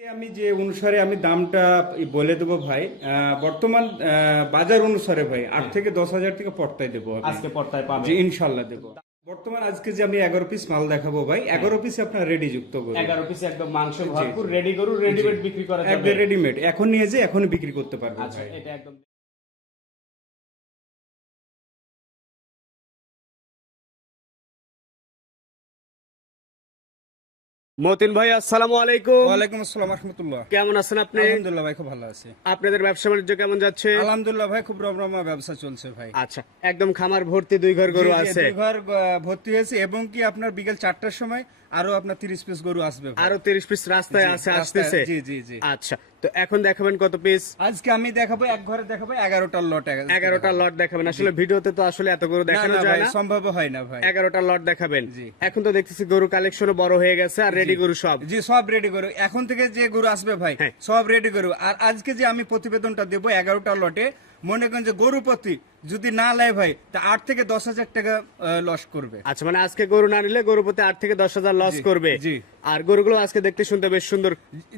আমি যে অনুসারে আমি দামটা বলে দেবো ভাই বর্তমান বাজার অনুসারে ভাই আট থেকে দশ হাজার থেকে পর্তায় দেবো আজকে পর্তায় পাবে ইনশাল্লাহ দেবো। বর্তমান আজকে যে আমি এগারো পিস মাল দেখাবো ভাই এগারো পিস আপনার রেডি যুক্ত করব এগারো পিস একদম মাংস ভরপুর রেডি গরু রেডিমেড বিক্রি করা যাবে। রেডিমেড এখন নিয়ে যে এখন বিক্রি করতে পারব আচ্ছা ভাই। এটা একদম মতিন ভাই আসসালামু আলাইকুম। ওয়ালাইকুম আসসালাম রহমতুল্লাহ। কেমন আছেন আপনি? আলহামদুলিল্লাহ ভাই খুব ভালো আছে। আপনাদের ব্যবসা বাণিজ্য কেমন যাচ্ছে? আলহামদুলিল্লাহ ভাই খুব রমরমা ব্যবসা চলছে ভাই। আচ্ছা একদম খামার ভর্তি দুই ঘর গরু আছে। দুই ঘর ভর্তি হয়েছে এবং কি আপনার বিকেল চারটার সময় আরও আপনার তিরিশ পিস গরু আসবে। আরও তিরিশ পিস রাস্তায় আছে আসতেছে। জি জি জি। আচ্ছা তো এখন দেখাবেন কত পিস আজকে আমি দেখাবো এক ঘরে দেখাবো এগারোটার লট এগারোটা লট দেখাবেন। আসলে ভিডিওতে তো আসলে এত গরু দেখানো যায় না। সম্ভব হয় না ভাই। এগারোটা লট দেখাবেন। জি। এখন তো দেখতেছি গরু কালেকশনও বড় হয়ে গেছে আর রেডি গরু সব। জি সব রেডি গরু। এখন থেকে যে গরু আসবে ভাই হ্যাঁ। সব রেডি গরু। আর আজকে যে আমি প্রতিবেদনটা দেবো এগারোটা লটে মনে করেন যে গরু প্রতি যদি না লেয় ভাই তা আট থেকে দশ হাজার টাকা লস করবে আচ্ছা মানে আজকে গরু না নিলে গরু প্রতি আট থেকে দশ হাজার লস করবে জি। আর গরুগুলো আজকে দেখতে শুনতে বেশ সুন্দর।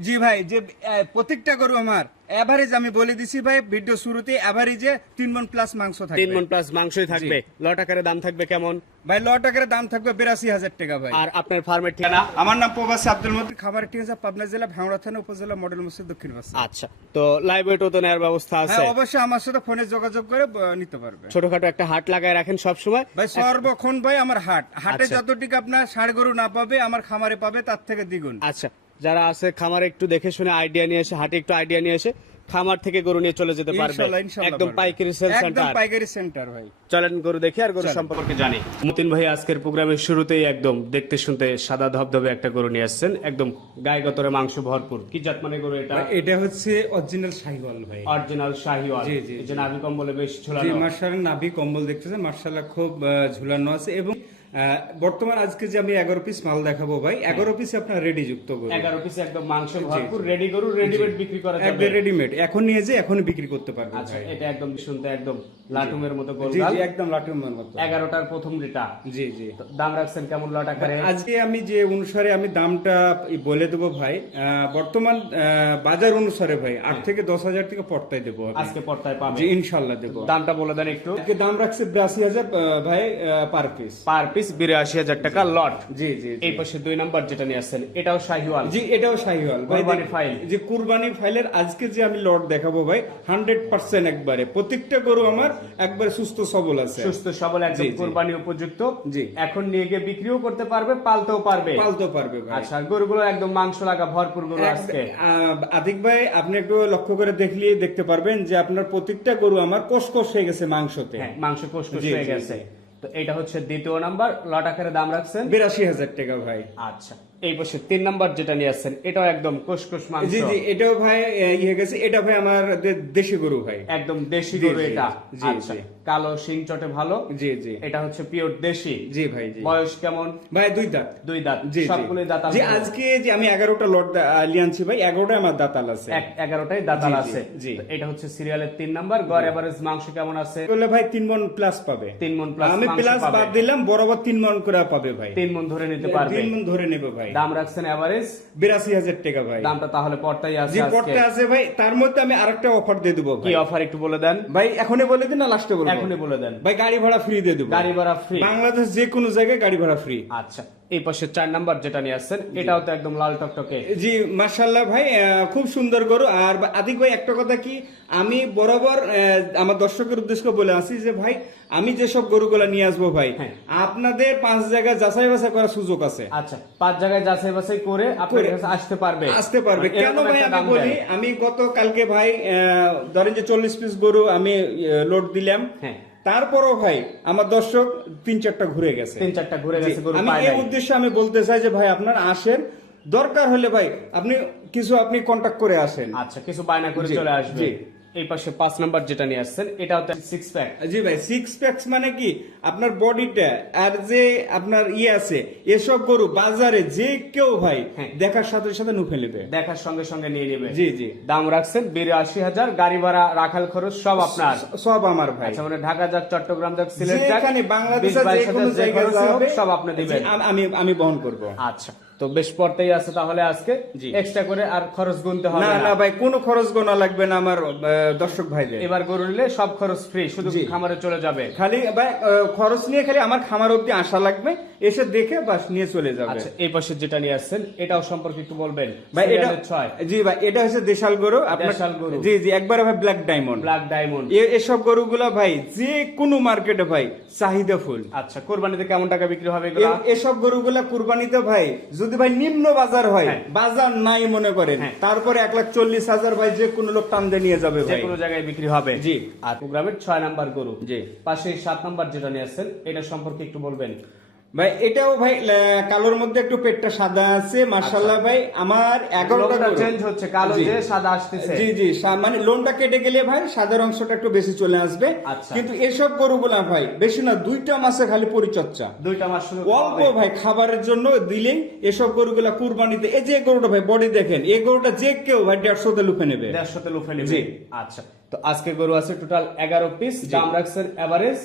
জি ভাই যে প্রত্যেকটা গরু আমার। এভারেজ আমি বলে দিছি ভাই ভিডিও শুরুতে এভারেজে তিন মন প্লাস মাংস তিন মন প্লাস মাংসই থাকবে। লট আকারে দাম থাকবে কেমন? ভাই লট আকারে দাম থাকবে বিরাশি হাজার টাকা ভাই। আর আপনার ফার্মের ঠিকানা? আমার নাম প্রবাসী আব্দুল মতিন। খাবার ঠিক আছে পাবনা জেলা ভাঙড়া থানা উপজেলা মডেল মসজিদ দক্ষিণ পাশে। আচ্ছা তো লাইভ ওয়েটও তো নেওয়ার ব্যবস্থা আছে? হ্যাঁ অবশ্যই আমার সাথে ফোনে যোগাযোগ করে নিতে পারবে। ছোটখাটো একটা হাট লাগায় রাখেন সব সময় ভাই সর্বক্ষণ ভাই আমার হাট। হাটে আচ্ছা। যতটুকু আপনার ষাড় গরু না পাবে আমার খামারে পাবে তার থেকে দ্বিগুণ। আচ্ছা যারা আছে খামারে একটু দেখে শুনে আইডিয়া নিয়ে এসে হাটে একটু আইডিয়া নিয়ে এসে খামার থেকে গরু নিয়ে চলে যেতে পারবে। একদম পাইকারি সেল একদম সেন্টার পাইকারি সেন্টার ভাই। চলেন গরু দেখি আর গরু সম্পর্কে জানি। মতিন ভাই আজকের প্রোগ্রামের শুরুতেই একদম দেখতে শুনতে সাদা ধবধবে একটা গরু নিয়ে আসছেন। একদম গায়ে গতরে মাংস ভরপুর। কি জাত মানে গরু এটা? এটা হচ্ছে অরিজিনাল শাহিওয়াল ভাই। অরিজিনাল শাহিওয়াল। জি, জি, এই যে নাভি কম্বলে বেশ জি ঝুলানো মার্শাল নাভি কম্বল দেখতেছেন মার্শাল্লাহ খুব ঝুলানো আছে এবং বর্তমান আজকে যে আমি এগারো পিস মাল দেখাবো ভাই এগারো পিস আপনার রেডি যুক্ত গরু। এগারো পিস একদম মাংস ভরপুর রেডি গরু রেডিমেড বিক্রি করা যাবে। একদম রেডিমেড এখন নিয়ে যে এখন বিক্রি করতে পারবে আচ্ছা এটা একদম শুনতে একদম লাটুমের মতো গোলগাল। জি একদম লাটুমের মতো। এগারোটার প্রথম রেটা জি জি। দাম রাখছেন কেমন লট আকারে? আজকে আমি যে অনুসারে আমি দামটা বলে দেবো ভাই বর্তমান বাজার অনুসারে ভাই আট থেকে দশ হাজার থেকে পর্তায় দেবো আজকে পর্তায় পাবে ইনশাল্লাহ দেবো। দামটা বলে দেন একটু। দাম রাখছে বিরাশি হাজার ভাই পার পিস পার পিস বিরাশি হাজার টাকা লট। জি জি। এই পাশে দুই নাম্বার যেটা নিয়ে আসছেন এটাও শাহিওয়াল। জি এটাও শাহিওয়াল। কুরবানি ফাইল। যে কুরবানি ফাইলের আজকে যে আমি লট দেখাবো ভাই হান্ড্রেড পার্সেন্ট একবারে। প্রত্যেকটা গরু আমার একবারে সুস্থ সবল আছে। সুস্থ সবল একদম। কোরবানি উপযুক্ত। জি। এখন নিয়ে গিয়ে বিক্রিও করতে পারবে পালতেও পারবে। পালতে পারবে আচ্ছা গরুগুলো একদম মাংস লাগা ভরপুর গরু আজকে। আদিক ভাই আপনি একটু লক্ষ্য করে দেখলে দেখতে পারবেন যে আপনার প্রত্যেকটা গরু আমার কোষ কোষ হয়ে গেছে মাংসতে। হ্যাঁ মাংস কোষকোষ জি, হয়ে গেছে। তো এটা হচ্ছে দ্বিতীয় নাম্বার লট আকারে দাম রাখছেন বিরাশি হাজার টাকা ভাই। আচ্ছা। এই পাশে তিন নাম্বার যেটা নিয়ে আসছেন এটাও একদম কোষকোষ মাংস। জি জি এটাও ভাই ইয়ে গেছে এটা ভাই আমার দেশি গরু ভাই। একদম দেশি গরু এটা। জি, আচ্ছা জি। কালো শিং চটে ভালো। জি জি। এটা হচ্ছে পিওর দেশি। জি ভাই জি। বয়স কেমন? ভাই দুই দাঁত। দুই দাঁত। জি। সবগুলোই দাঁত জি আজকে যে আমি এগারোটা লট লিয়ানছি ভাই এগারোটা আমার দাঁতাল আছে। এক এগারোটাই দাঁতাল জি, জি, আছে। জি। এটা হচ্ছে সিরিয়ালের তিন নাম্বার। গড় এভারেজ মাংস কেমন আছে? বলে ভাই তিন মন প্লাস পাবে। তিন মন প্লাস আমি প্লাস বাদ দিলাম বরাবর তিন মন করে পাবে ভাই। তিন মন ধরে নিতে পারবে। তিন মন ধরে নেবে ভাই। দাম রাখছেন এভারেজ বিরাশি হাজার টাকা ভাই। দামটা তাহলে পর্তাই আছে পড়তে আছে ভাই। তার মধ্যে আমি আরেকটা অফার দিয়ে দেবো কি অফার একটু বলে দেন? ভাই এখনই বলে দিন না লাস্টে বলে এখনই বলে দেন। ভাই গাড়ি ভাড়া ফ্রি দিয়ে দেবো। গাড়ি ভাড়া ফ্রি বাংলাদেশ যে কোনো জায়গায় গাড়ি ভাড়া ফ্রি আচ্ছা। এই পাশে চার নাম্বার যেটা নিয়ে আসছেন এটাও তো একদম লাল টকটকে। জি মার্শাল্লাহ ভাই খুব সুন্দর গরু। আর আদিক ভাই একটা কথা কি আমি বরাবর আমার দর্শকের উদ্দেশ্য বলে আসি যে ভাই আমি যেসব গরুগুলা নিয়ে আসব ভাই হ্যাঁ। আপনাদের পাঁচ জায়গায় যাচাই বাছাই করার সুযোগ আছে। আচ্ছা পাঁচ জায়গায় যাচাই বাছাই করে আপনার কাছে আসতে পারবে। আসতে পারবে। কেন ভাই আমি বলি আমি গত কালকে ভাই আহ, ধরেন যে চল্লিশ পিস গরু আমি লোড দিলাম। হ্যাঁ। তারপরও ভাই আমার দর্শক তিন চারটা ঘুরে গেছে তিন চারটা ঘুরে গেছে আমি এই। উদ্দেশ্যে আমি বলতে চাই যে ভাই আপনার আসেন দরকার হলে ভাই আপনি কিছু আপনি কন্ট্যাক্ট করে আসেন আচ্ছা কিছু বায়না করে চলে আসবে জি। এই পাশে পাঁচ নাম্বার যেটা নিয়ে আসছেন এটাও তো সিক্স প্যাক জি ভাই সিক্স প্যাকস মানে কি? আপনার বডিটা আর যে আপনার ইয়ে আছে এসব গরু বাজারে যে কেউ ভাই হ্যাঁ। দেখার সাথে সাথে নুখে নেবে। দেখার সঙ্গে সঙ্গে নিয়ে নেবে। জি জি। দাম রাখছেন বিরাশি হাজার গাড়ি ভাড়া রাখাল খরচ সব আপনার। সব আমার ভাই। আচ্ছা মানে ঢাকা যাক চট্টগ্রাম যাক সিলেট যাক যাবে সব আপনি দিবেন। আমি আমি বহন করব। আচ্ছা। তো বেশ পড়তেই আছে তাহলে আজকে এক্সট্রা করে আর খরচ গুনতে হবে না না? ভাই কোনো খরচ গোনা লাগবে না আমার দর্শক ভাইদের। এবার গরু নিলে সব খরচ ফ্রি শুধু খামারে চলে যাবে। খালি ভাই খরচ নিয়ে খালি আমার খামার অব্দি আসা লাগবে এসে দেখে বাস নিয়ে চলে যাবে। আচ্ছা এই পাশে যেটা নিয়ে আসছেন এটাও সম্পর্কে একটু বলবেন। ভাই এটা ছয়। জি ভাই এটা হচ্ছে দেশাল গরু। আপনার দেশাল গরু। জি জি একবার ভাই ব্ল্যাক ডায়মন্ড ব্ল্যাক ডায়মন্ড এসব গরুগুলা ভাই যে কোনো মার্কেটে ভাই চাহিদা ফুল। আচ্ছা কোরবানিতে কেমন টাকা বিক্রি হবে এগুলা? এসব গরুগুলা কুরবানিতে ভাই যদি ভাই নিম্ন বাজার হয় হ্যাঁ। বাজার নাই মনে করেন হ্যাঁ। তারপরে এক লাখ চল্লিশ হাজার ভাই যে কোনো লোক টান দিয়ে নিয়ে যাবে যে কোনো জায়গায় বিক্রি হবে জি। আর প্রোগ্রামের ছয় নাম্বার গরু জি। পাশে সাত নাম্বার যেটা নিয়ে আসছেন এটা সম্পর্কে একটু বলবেন ভাই এটাও ভাই কালোর মধ্যে একটু পেটটা সাদা আছে মার্শাল্লাহ ভাই আমার এগারোটা চেঞ্জ হচ্ছে কালো যে সাদা আসতেছে। জি জি মানে লোনটা কেটে গেলে ভাই সাদার অংশটা একটু বেশি চলে আসবে। আচ্ছা। কিন্তু এসব গরুগুলা ভাই বেশি না দুইটা মাসে খালি পরিচর্যা। দুইটা মাস অল্প ভাই খাবারের জন্য দিলেই এসব গরুগুলা কুরবানিতে এই যে গরুটা ভাই বডি দেখেন এই গরুটা যে কেউ ভাই দেড়শোতে লুফে নেবে। দেড়শোতে লুফে। নেবে। আচ্ছা। তো আজকে গরু আছে টোটাল এগারো পিস দাম রাখছেন এভারেজ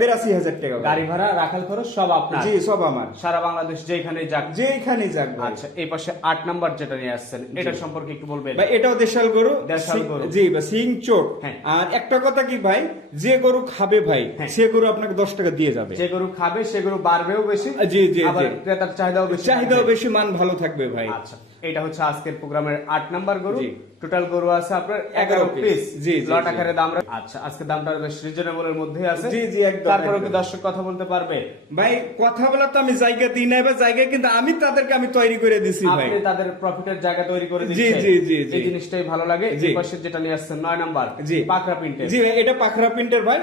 বেরাশি হাজার টাকা গাড়ি ভাড়া রাখাল খরচ সব আপনার। জি সব আমার। সারা বাংলাদেশ যেখানে যাক। যেখানে যাক আচ্ছা এই পাশে আট নাম্বার যেটা নিয়ে আসছেন এটা সম্পর্কে একটু বলবেন? ভাই এটাও দেশাল গরু। দেশাল গরু। জি সিং চোট। হ্যাঁ। আর একটা কথা কি ভাই যে গরু খাবে ভাই হ্যাঁ। সে গরু আপনাকে দশ টাকা দিয়ে যাবে। যে গরু খাবে সে গরু বাড়বেও বেশি জি, জি, আবার জি। ক্রেতার চাহিদাও বেশি। চাহিদাও বেশি মান ভালো থাকবে ভাই। আচ্ছা। এটা হচ্ছে আজকের প্রোগ্রামের আট নাম্বার গরু। টোটাল গরু আছে আপনার এগারো পিস জি, লট আকারে দাম আচ্ছা আজকে দামটা বেশ রিজনেবল এর মধ্যে আছে। জি, জি, একদম, তারপরে কি দর্শক কথা বলতে পারবে। ভাই কথা বলা তো আমি জায়গা দিই না এবার জায়গা কিন্তু আমি তাদেরকে আমি তৈরি করে দিছি ভাই। আপনি তাদের প্রফিটের জায়গা তৈরি করে জি, দিচ্ছেন। জি, জি, জি। এই জিনিসটাই ভালো লাগে। এই পাশে যেটা নিয়ে আসছেন নয় নাম্বার জি। পাকড়া প্রিন্টের জি ভাই এটা পাখরা প্রিন্টের ভাই।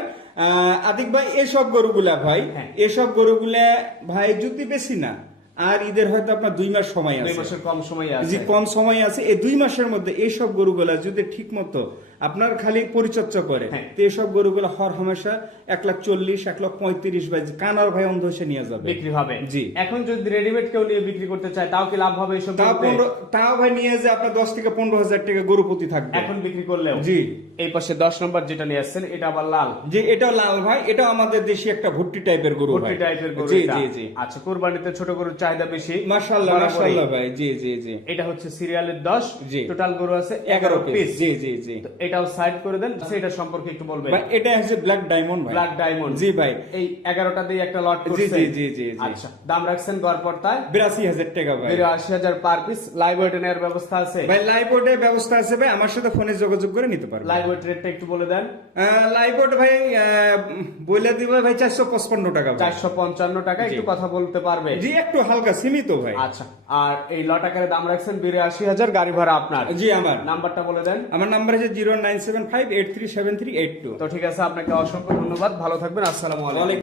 আতিক ভাই এসব গরুগুলা ভাই হ্যাঁ। এসব গরুগুলা ভাই যদি বেশি না আর ঈদের হয়তো আপনার দুই মাস সময় আছে। কম সময় আছে। কম সময় আছে এই দুই মাসের মধ্যে এইসব গরুগুলা যদি ঠিক মতো আপনার খালি পরিচর্যা করে। হ্যাঁ। তো এইসব গরুগুলা হর হামেশা এক লাখ চল্লিশ এক লাখ পঁয়ত্রিশ ভাই কানার ভাই অন্ধ এসে নিয়ে যাবে। বিক্রি হবে। জি। এখন যদি রেডিমেড কেউ নিয়ে বিক্রি করতে চায় তাও কি লাভ হবে এসব তাও পনেরো তাও ভাই নিয়ে যে আপনার দশ থেকে পনেরো হাজার টাকা গরু প্রতি থাকবে। এখন বিক্রি করলেও? জি। এই পাশে দশ নম্বর যেটা নিয়ে আসছেন এটা আবার লাল। যে এটা লাল ভাই এটা আমাদের দেশি একটা ভুট্টি টাইপের গরু ভুট্টি টাইপের গরু জি জি জি। আচ্ছা কোরবানিতে ছোট গরুর চাহিদা বেশি? মাশাআল্লাহ মাশাআল্লাহ ভাই। জি জি জি। এটা হচ্ছে সিরিয়ালের দশ জি। টোটাল গরু আছে এগারো এগারো পিস পিস জি জি জি। এটাও সাইড করে দেন সেটা সম্পর্কে একটু বলবেন। ভাই এটা হচ্ছে ব্ল্যাক ডায়মন্ড ভাই। ব্ল্যাক ডায়মন্ড জি ভাই। এই এগারোটা দিয়ে একটা লট জি, জি, জি, জি, জি। আচ্ছা দাম রাখছেন গড়পড়তায়? বিরাশি হাজার টাকা ভাই। বিরাশি হাজার পার পিস লাইভ ওয়েট নেওয়ার ব্যবস্থা আছে? ভাই লাইভ বোর্ডের ব্যবস্থা আছে ভাই। আমার সাথে ফোনে যোগাযোগ করে নিতে পারবে লাইভ ওয়েট রেটটা একটু বলে দেন। লাইভ বোর্ড ভাই বলে দিব ভাই চারশো পঁচপান্ন টাকা ভাই। চারশো পঞ্চান্ন টাকা একটু কথা বলতে পারবে। জি একটু হালকা সীমিত ভাই। আচ্ছা আর এই লট আকারে দাম রাখছেন বিরাশি হাজার গাড়ি ভাড়া আপনার। জি আমার। নাম্বারটা বলে দেন। আমার নাম্বার হচ্ছে zero nine seven five eight three seven three eight two. তো ঠিক আছে আপনাকে অসংখ্য ধন্যবাদ। ভালো থাকবেন আসসালামু আলাইকুম।